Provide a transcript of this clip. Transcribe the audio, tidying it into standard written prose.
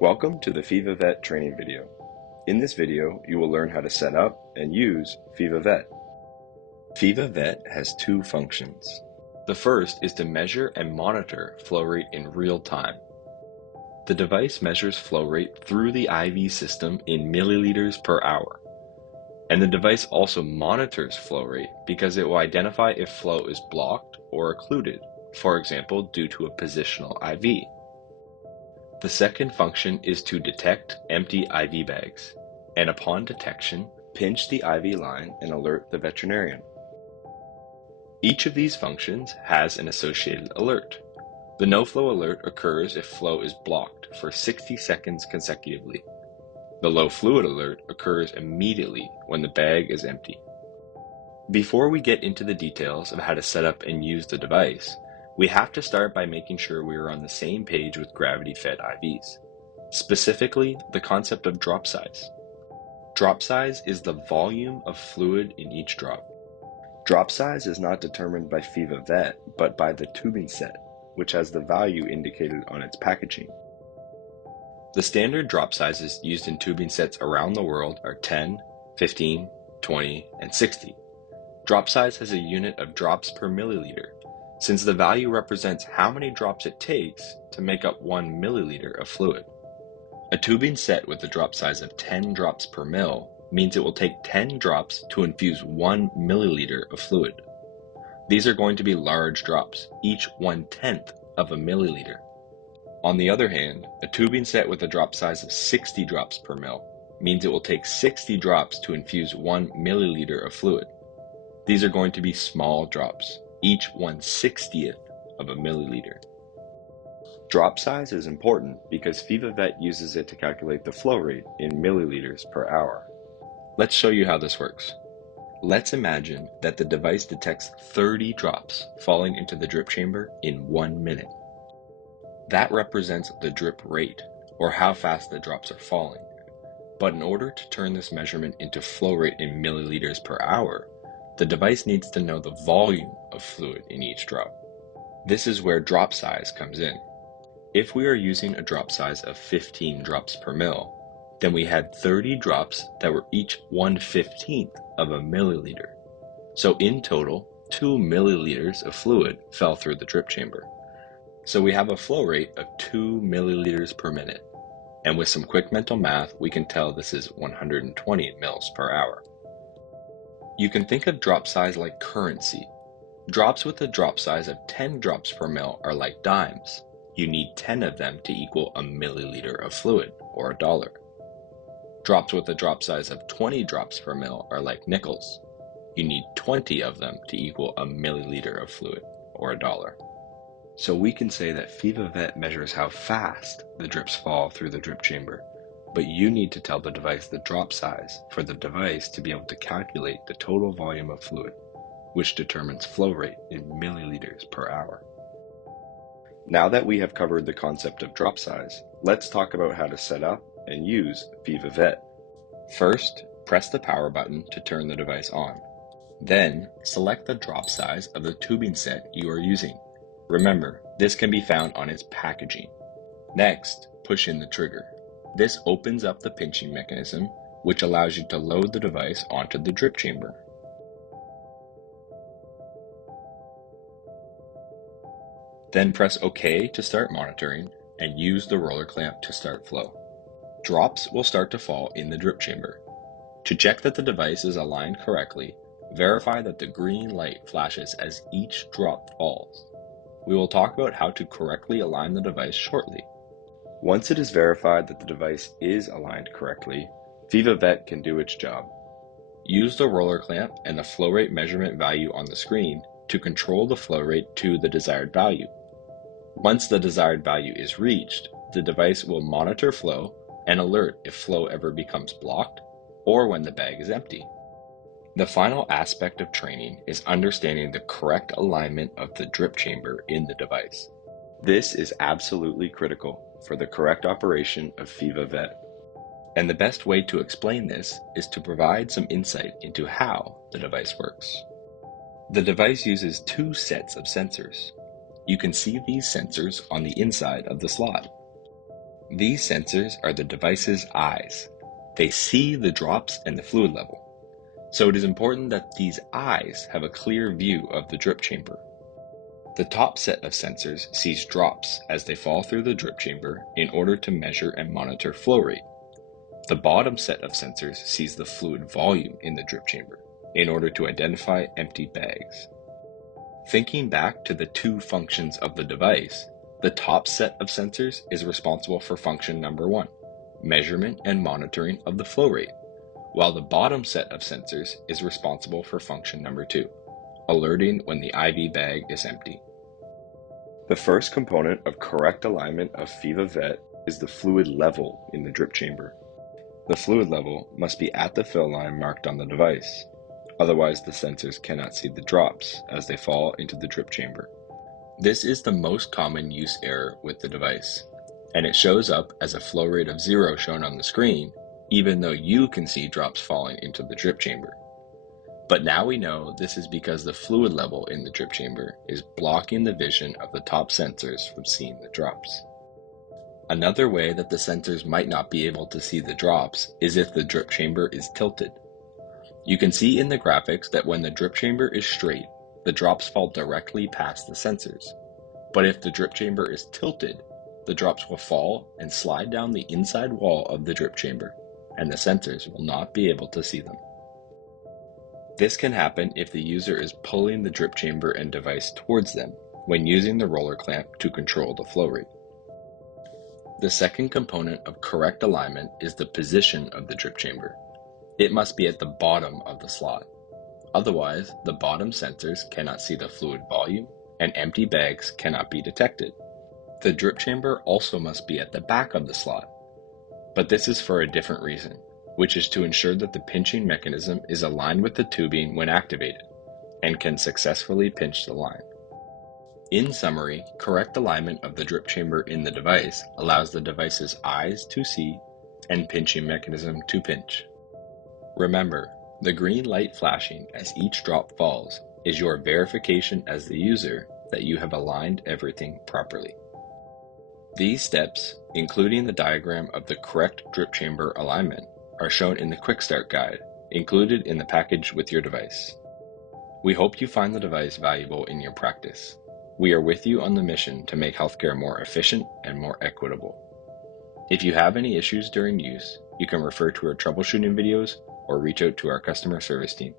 Welcome to the FIVA Vet training video. In this video, you will learn how to set up and use FIVA Vet. FIVA Vet has two functions. The first is to measure and monitor flow rate in real time. The device measures flow rate through the IV system in milliliters per hour. And the device also monitors flow rate because it will identify if flow is blocked or occluded, for example, due to a positional IV. The second function is to detect empty IV bags, and upon detection, pinch the IV line and alert the veterinarian. Each of these functions has an associated alert. The no-flow alert occurs if flow is blocked for 60 seconds consecutively. The low fluid alert occurs immediately when the bag is empty. Before we get into the details of how to set up and use the device, we have to start by making sure we are on the same page with gravity-fed IVs, specifically the concept of drop size. Drop size is the volume of fluid in each drop. Drop size is not determined by FIVA Vet, but by the tubing set, which has the value indicated on its packaging. The standard drop sizes used in tubing sets around the world are 10, 15, 20, and 60. Drop size has a unit of drops per milliliter, since the value represents how many drops it takes to make up 1 milliliter of fluid. A tubing set with a drop size of 10 drops per mil means it will take 10 drops to infuse 1 milliliter of fluid. These are going to be large drops, each 1/10 of a milliliter. On the other hand, a tubing set with a drop size of 60 drops per mil means it will take 60 drops to infuse 1 milliliter of fluid. These are going to be small drops, each 1/60th of a milliliter. Drop size is important because FIVA Vet uses it to calculate the flow rate in milliliters per hour. Let's show you how this works. Let's imagine that the device detects 30 drops falling into the drip chamber in 1 minute. That represents the drip rate, or how fast the drops are falling. But in order to turn this measurement into flow rate in milliliters per hour, the device needs to know the volume of fluid in each drop. This is where drop size comes in. If we are using a drop size of 15 drops per mil, then we had 30 drops that were each 1/15th of a milliliter. So in total, 2 milliliters of fluid fell through the drip chamber. So we have a flow rate of 2 milliliters per minute. And with some quick mental math, we can tell this is 120 mils per hour. You can think of drop size like currency. Drops with a drop size of 10 drops per mil are like dimes. You need 10 of them to equal a milliliter of fluid, or a dollar. Drops with a drop size of 20 drops per mil are like nickels. You need 20 of them to equal a milliliter of fluid, or a dollar. So we can say that FIVA Vet measures how fast the drips fall through the drip chamber, but you need to tell the device the drop size for the device to be able to calculate the total volume of fluid, which determines flow rate in milliliters per hour. Now that we have covered the concept of drop size, let's talk about how to set up and use FIVA Vet. First, press the power button to turn the device on. Then, select the drop size of the tubing set you are using. Remember, this can be found on its packaging. Next, push in the trigger. This opens up the pinching mechanism, which allows you to load the device onto the drip chamber. Then press OK to start monitoring and use the roller clamp to start flow. Drops will start to fall in the drip chamber. To check that the device is aligned correctly, verify that the green light flashes as each drop falls. We will talk about how to correctly align the device shortly. Once it is verified that the device is aligned correctly, FIVA Vet can do its job. Use the roller clamp and the flow rate measurement value on the screen to control the flow rate to the desired value. Once the desired value is reached, the device will monitor flow and alert if flow ever becomes blocked or when the bag is empty. The final aspect of training is understanding the correct alignment of the drip chamber in the device. This is absolutely critical for the correct operation of FIVA Vet. And the best way to explain this is to provide some insight into how the device works. The device uses 2 sets of sensors. You can see these sensors on the inside of the slot. These sensors are the device's eyes. They see the drops and the fluid level. So it is important that these eyes have a clear view of the drip chamber. The top set of sensors sees drops as they fall through the drip chamber in order to measure and monitor flow rate. The bottom set of sensors sees the fluid volume in the drip chamber in order to identify empty bags. Thinking back to the two functions of the device, the top set of sensors is responsible for function number 1, measurement and monitoring of the flow rate, while the bottom set of sensors is responsible for function number 2, alerting when the IV bag is empty. The first component of correct alignment of FIVA Vet is the fluid level in the drip chamber. The fluid level must be at the fill line marked on the device. Otherwise, the sensors cannot see the drops as they fall into the drip chamber. This is the most common use error with the device, and it shows up as a flow rate of 0 shown on the screen, even though you can see drops falling into the drip chamber. But now we know this is because the fluid level in the drip chamber is blocking the vision of the top sensors from seeing the drops. Another way that the sensors might not be able to see the drops is if the drip chamber is tilted. You can see in the graphics that when the drip chamber is straight, the drops fall directly past the sensors. But if the drip chamber is tilted, the drops will fall and slide down the inside wall of the drip chamber, and the sensors will not be able to see them. This can happen if the user is pulling the drip chamber and device towards them when using the roller clamp to control the flow rate. The second component of correct alignment is the position of the drip chamber. It must be at the bottom of the slot. Otherwise, the bottom sensors cannot see the fluid volume and empty bags cannot be detected. The drip chamber also must be at the back of the slot, but this is for a different reason, which is to ensure that the pinching mechanism is aligned with the tubing when activated and can successfully pinch the line. In summary, correct alignment of the drip chamber in the device allows the device's eyes to see and pinching mechanism to pinch. Remember, the green light flashing as each drop falls is your verification as the user that you have aligned everything properly. These steps, including the diagram of the correct drip chamber alignment, are shown in the Quick Start Guide, included in the package with your device. We hope you find the device valuable in your practice. We are with you on the mission to make healthcare more efficient and more equitable. If you have any issues during use, you can refer to our troubleshooting videos or reach out to our customer service team.